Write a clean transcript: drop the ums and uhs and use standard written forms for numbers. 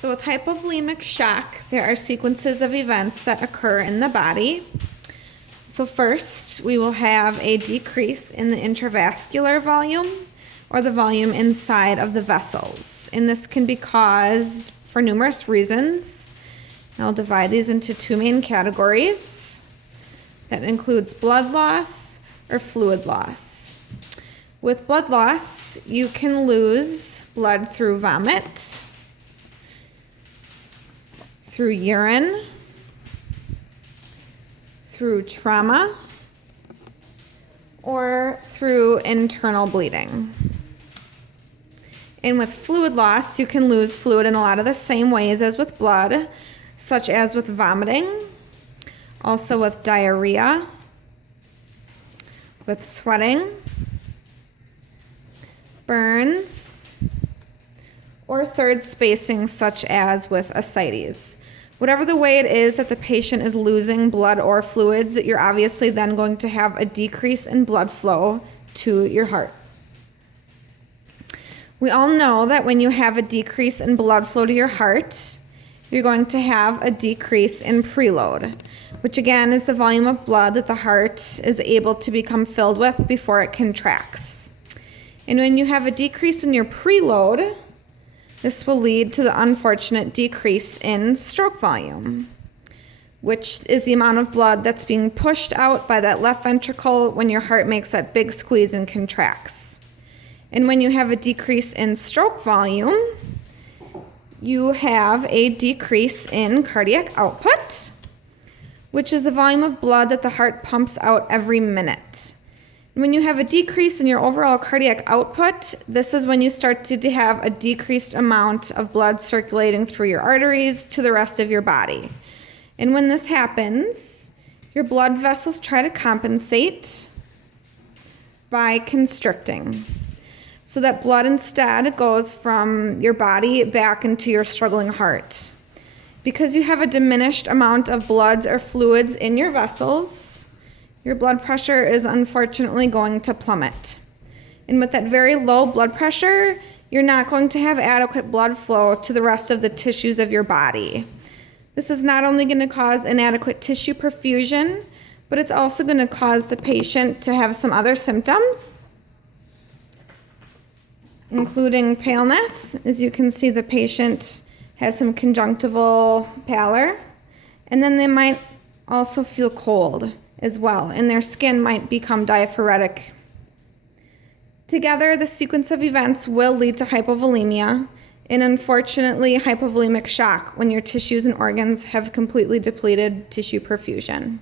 So with hypovolemic shock, there are sequences of events that occur in the body. So first, we will have a decrease in the intravascular volume, or the volume inside of the vessels. And this can be caused for numerous reasons. I'll divide these into two main categories. That includes blood loss or fluid loss. With blood loss, you can lose blood through vomit, through urine, through trauma, or through internal bleeding. And with fluid loss, you can lose fluid in a lot of the same ways as with blood, such as with vomiting, also with diarrhea, with sweating, burns, or third spacing, such as with ascites. Whatever the way it is that the patient is losing blood or fluids, you're obviously then going to have a decrease in blood flow to your heart. We all know that when you have a decrease in blood flow to your heart, you're going to have a decrease in preload, which again is the volume of blood that the heart is able to become filled with before it contracts. And when you have a decrease in your preload, this will lead to the unfortunate decrease in stroke volume, which is the amount of blood that's being pushed out by that left ventricle when your heart makes that big squeeze and contracts. And when you have a decrease in stroke volume, you have a decrease in cardiac output, which is the volume of blood that the heart pumps out every minute. When you have a decrease in your overall cardiac output, this is when you start to have a decreased amount of blood circulating through your arteries to the rest of your body. And when this happens, your blood vessels try to compensate by constricting, so that blood instead goes from your body back into your struggling heart. Because you have a diminished amount of blood or fluids in your vessels, your blood pressure is unfortunately going to plummet. And with that very low blood pressure, you're not going to have adequate blood flow to the rest of the tissues of your body. This is not only going to cause inadequate tissue perfusion, but it's also going to cause the patient to have some other symptoms, including paleness. As you can see, the patient has some conjunctival pallor, and then they might also feel cold as well, and their skin might become diaphoretic. Together, the sequence of events will lead to hypovolemia, and unfortunately, hypovolemic shock when your tissues and organs have completely depleted tissue perfusion.